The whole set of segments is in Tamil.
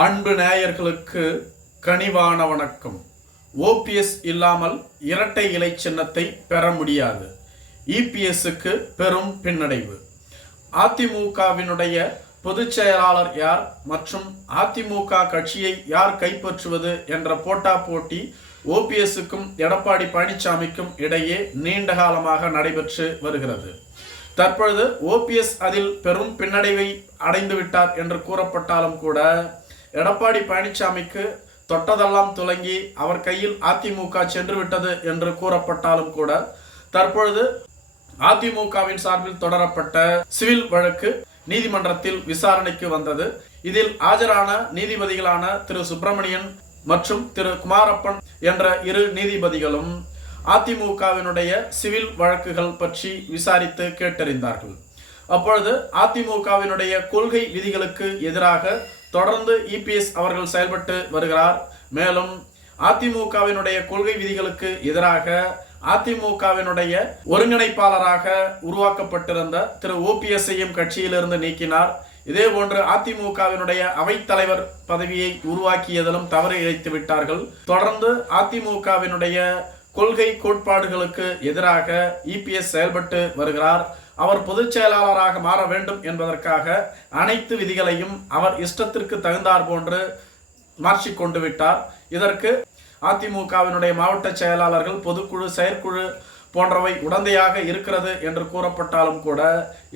அன்பு நேயர்களுக்கு கனிவான வணக்கம். ஓபிஎஸ் இல்லாமல் இரட்டை இலை சின்னத்தை பெற முடியாது. இபிஎஸ்க்கு பெரும் பின்னடைவு. அதிமுகவினுடைய பொதுச் செயலாளர் யார் மற்றும் அதிமுக கட்சியை யார் கைப்பற்றுவது என்ற போட்டா போட்டி ஓபிஎஸ்க்கும் எடப்பாடி பழனிசாமிக்கும் இடையே நீண்ட காலமாக நடைபெற்று வருகிறது. தற்பொழுது ஓபிஎஸ் அதில் பெரும் பின்னடைவை அடைந்து விட்டார் என்று கூறப்பட்டாலும் கூட எடப்பாடி பழனிசாமிக்கு தொட்டதெல்லாம் துலங்கி அவர் கையில் அதிமுக சென்று விட்டது என்று கூறப்பட்டாலும் கூட தற்பொழுது அதிமுகவின் சார்பில் தொடரப்பட்ட சிவில் வழக்கு நீதிமன்றத்தில் விசாரணைக்கு வந்தது. இதில் ஆஜரான நீதிபதிகளான திரு சுப்பிரமணியன் மற்றும் திரு குமாரப்பன் என்ற இரு நீதிபதிகளும் அதிமுகவினுடைய சிவில் வழக்குகள் பற்றி விசாரித்து கேட்டறிந்தார்கள். அப்பொழுது அதிமுகவினுடைய கொள்கை விதிகளுக்கு எதிராக தொடர்ந்து இபிஎஸ் அவர்கள் செயல்பட்டு வருகிறார். மேலும் அதிமுகவினுடைய கொள்கை விதிகளுக்கு எதிராக அதிமுகவினுடைய ஒருங்கிணைப்பாளராக உருவாக்கப்பட்டிருந்த திரு ஓபிஎஸ்ஐயும் கட்சியிலிருந்து நீக்கினார். இதே போன்று அதிமுகவினுடைய அவைத்தலைவர் பதவியை உருவாக்கியதிலும் தவறு இழைத்து விட்டார்கள். தொடர்ந்து அதிமுகவினுடைய கொள்கை கோட்பாடுகளுக்கு எதிராக இபிஎஸ் செயல்பட்டு வருகிறார். அவர் பொதுச் செயலாளராக மாற வேண்டும் என்பதற்காக அனைத்து விதிகளையும் அவர் இஷ்டத்திற்கு தகுந்தார் போன்று மாற்றிக்கொண்டு விட்டார். இதற்கு அதிமுகவினுடைய மாவட்ட செயலாளர்கள் பொதுக்குழு செயற்குழு போன்றவை உடந்தையாக இருக்கிறது என்று கூறப்பட்டாலும் கூட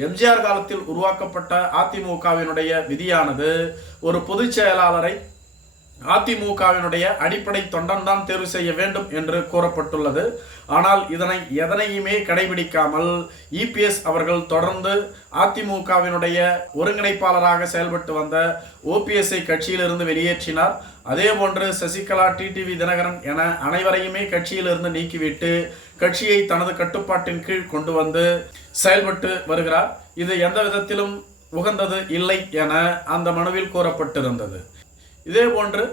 எம்ஜிஆர் காலத்தில் உருவாக்கப்பட்ட அதிமுகவினுடைய விதியானது ஒரு பொதுச் செயலாளரை அதிமுகவினுடைய அடிப்படை தொண்டன் தான் தேர்வு செய்ய வேண்டும் என்று கூறப்பட்டுள்ளது. ஆனால் இதனை எதனையுமே கடைபிடிக்காமல் இபிஎஸ் அவர்கள் தொடர்ந்து அதிமுகவினுடைய ஒருங்கிணைப்பாளராக செயல்பட்டு வந்த ஓபிஎஸ்ஐ கட்சியிலிருந்து வெளியேற்றினார். அதே போன்று சசிகலா டிடிவி தினகரன் என அனைவரையுமே கட்சியிலிருந்து நீக்கிவிட்டு கட்சியை தனது கட்டுப்பாட்டின் கீழ் கொண்டு வந்து செயல்பட்டு வருகிறார். இது எந்த விதத்திலும் உகந்தது இல்லை என அந்த மனுவில் கூறப்பட்டிருந்தது. இதே போன்று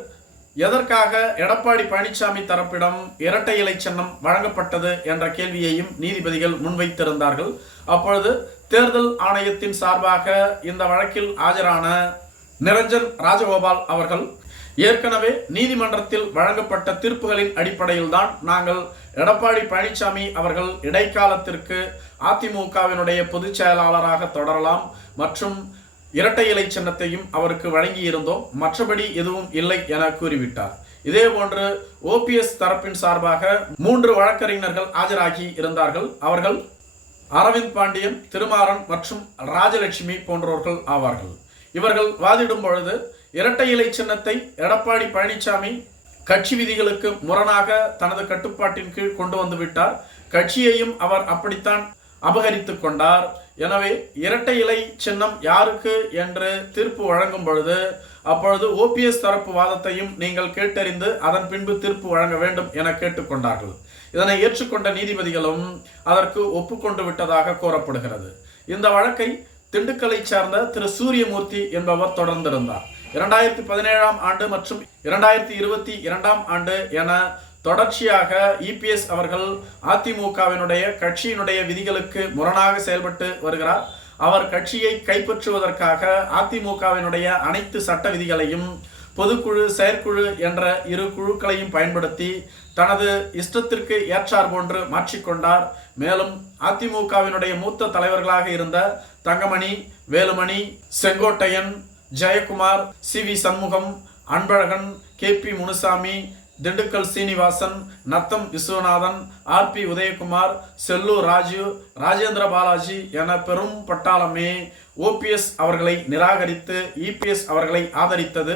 எதற்காக எடப்பாடி பழனிசாமி தரப்பிடம் இரட்டை இலை சின்னம் வழங்கப்பட்டது என்ற கேள்வியையும் நீதிபதிகள் முன்வைத்திருந்தார்கள். அப்பொழுது தேர்தல் ஆணையத்தின் சார்பாக இந்த வழக்கில் ஆஜரான நிரஞ்சன் ராஜகோபால் அவர்கள் ஏற்கனவே நீதிமன்றத்தில் வழங்கப்பட்ட தீர்ப்புகளின் அடிப்படையில் தான் நாங்கள் எடப்பாடி பழனிசாமி அவர்கள் இடைக்காலத்திற்கு அதிமுகவினுடைய பொதுச் செயலாளராக தொடரலாம் மற்றும் இரட்டை இலை சின்னத்தையும் அவருக்கு வழங்கியிருந்தோம். மற்றபடி எதுவும் இல்லை என கூறிவிட்டார். இதே போன்று ஓபிஎஸ் தரப்பின் சார்பாக மூன்று வழக்கறிஞர்கள் ஆஜராகி இருந்தார்கள். அவர்கள் அரவிந்த் பாண்டியன் திருமாறன் மற்றும் ராஜலட்சுமி போன்றோர்கள் ஆவார்கள். இவர்கள் வாதிடும் பொழுது இரட்டை இலை சின்னத்தை எடப்பாடி பழனிசாமி கட்சி விதிகளுக்கு முரணாக தனது கட்டுப்பாட்டின் கீழ் கொண்டு வந்து விட்டார். கட்சியையும் அவர் அப்படித்தான் அபகரித்துக் கொண்டார். எனவே இரட்டை இலை சின்னம் யாருக்கு என்று தீர்ப்பு வழங்கும் பொழுது அப்பொழுது ஓபிஎஸ் தரப்பு வாதத்தையும் நீங்கள் கேட்டறிந்து அதன் பின்பு தீர்ப்பு வழங்க வேண்டும் என கேட்டுக்கொண்டார்கள். இதனை ஏற்றுக்கொண்ட நீதிபதிகளும் அதற்கு ஒப்புக்கொண்டு விட்டதாக கூறப்படுகிறது. இந்த வழக்கை திண்டுக்கலை சார்ந்த திரு. சூரியமூர்த்தி என்பவர் தொடர்ந்திருந்தார். இரண்டாயிரத்தி பதினேழாம் ஆண்டு மற்றும் இரண்டாயிரத்தி இருபத்தி இரண்டாம் ஆண்டு என தொடர்ச்சியாக இபிஎஸ் அவர்கள் அதிமுகவினுடைய கட்சியினுடைய விதிகளுக்கு முரணாக செயல்பட்டு வருகிறார். அவர் கட்சியை கைப்பற்றுவதற்காக அதிமுகவினுடைய அனைத்து சட்ட விதிகளையும் பொதுக்குழு செயற்குழு என்ற இரு குழுக்களையும் பயன்படுத்தி தனது இஷ்டத்திற்கு ஏற்றார் போன்று மாற்றிக்கொண்டார் மேலும் அதிமுகவினுடைய மூத்த தலைவர்களாக இருந்த Thangamani Velumani Sengottaiyan Jayakumar C V Shanmugam Anbazhagan K P Munusamy Dindigul Srinivasan Natham Viswanathan RP Udhayakumar Sellur Raju Rajendra Balaji என பெரும் பட்டாளமே ஓபிஎஸ் அவர்களை நிராகரித்து இபிஎஸ் அவர்களை ஆதரித்தது.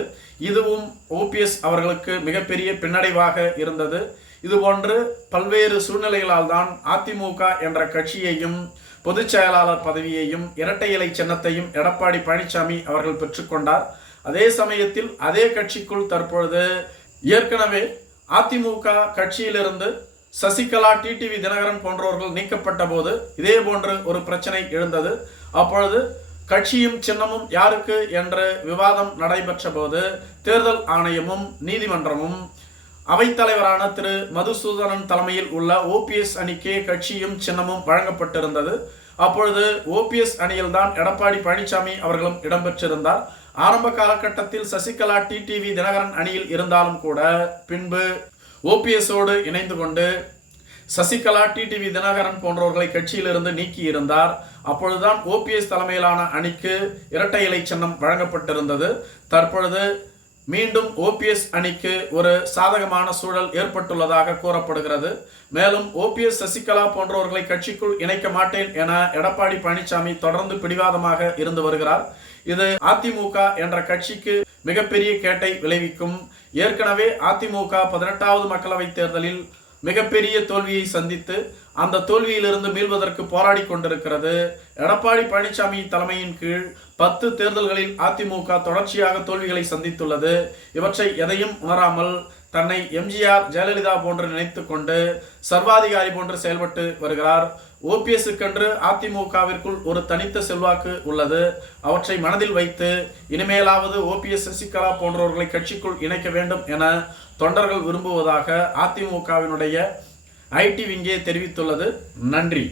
இதுவும் ஓபிஎஸ் அவர்களுக்கு மிகப்பெரிய பின்னடைவாக இருந்தது. இதுபோன்று பல்வேறு சூழ்நிலைகளால் தான் அதிமுக என்ற கட்சியையும் பொதுச் செயலாளர் பதவியையும் இரட்டை இலை சின்னத்தையும் எடப்பாடி பழனிசாமி அவர்கள் பெற்றுக்கொண்டார் அதே சமயத்தில் அதே கட்சிக்குள் தற்பொழுது ஏற்கனவே அதிமுக கட்சியிலிருந்து சசிகலா டிடிவி தினகரன் போன்றவர்கள் நீக்கப்பட்ட போது இதே போன்று ஒரு பிரச்சனை எழுந்தது. அப்பொழுது கட்சியும் சின்னமும் யாருக்கு என்று விவாதம் நடைபெற்ற போது தேர்தல் ஆணையமும் நீதிமன்றமும் அவைத்தலைவரான திரு. மதுசூதனன் தலைமையில் உள்ள ஓபிஎஸ் அணிக்கே கட்சியும் சின்னமும் வழங்கப்பட்டிருந்தது. அப்பொழுது ஓபிஎஸ் அணியில்தான் எடப்பாடி பழனிசாமி அவர்களும் இடம்பெற்றிருந்தார். ஆரம்ப காலகட்டத்தில் சசிகலா டிடிவி தினகரன் அணியில் இருந்தாலும் கூட பின்பு ஓபிஎஸோடு இணைந்து கொண்டு சசிகலா டிடிவி தினகரன் போன்றவர்களை கட்சியிலிருந்து நீக்கி இருந்தார். அப்பொழுதுதான் ஓபிஎஸ் தலைமையிலான அணிக்கு இரட்டை இலை சின்னம் வழங்கப்பட்டிருந்தது. தற்பொழுது மீண்டும் ஓபிஎஸ் அணிக்கு ஒரு சாதகமான சூழல் ஏற்பட்டுள்ளதாக கூறப்படுகிறது. மேலும் ஓபிஎஸ் சசிகலா போன்றவர்களை கட்சிக்குள் இணைக்க மாட்டேன் என எடப்பாடி பழனிசாமி தொடர்ந்து பிடிவாதமாக இருந்து வருகிறார். இது அதிமுக என்ற கட்சிக்கு மிகப்பெரிய கேட்டை விளைவிக்கும். ஏற்கனவே அதிமுக பதினெட்டாவது மக்களவைத் தேர்தலில் மிகப்பெரிய தோல்வியை சந்தித்து அந்த தோல்வியிலிருந்து மீள்வதற்கு போராடி கொண்டிருக்கிறது. எடப்பாடி பழனிசாமி தலைமையின் கீழ் பத்து தேர்தல்களில் அதிமுக தொடர்ச்சியாக தோல்விகளை சந்தித்துள்ளது. இவற்றை எதையும் உணராமல் தன்னை எம்ஜிஆர் ஜெயலலிதா போன்று நினைத்து கொண்டு சர்வாதிகாரி போன்று செயல்பட்டு வருகிறார். ஓபிஎஸ்க்கென்று அதிமுகவிற்குள் ஒரு தனித்த செல்வாக்கு உள்ளது. அவற்றை மனதில் வைத்து இனிமேலாவது ஓபிஎஸ் சசிகலா போன்றவர்களை கட்சிக்குள் இணைக்க வேண்டும் என தொண்டர்கள் விரும்புவதாக அதிமுகவினுடைய ஐடி விங்கே தெரிவித்துள்ளது. நன்றி.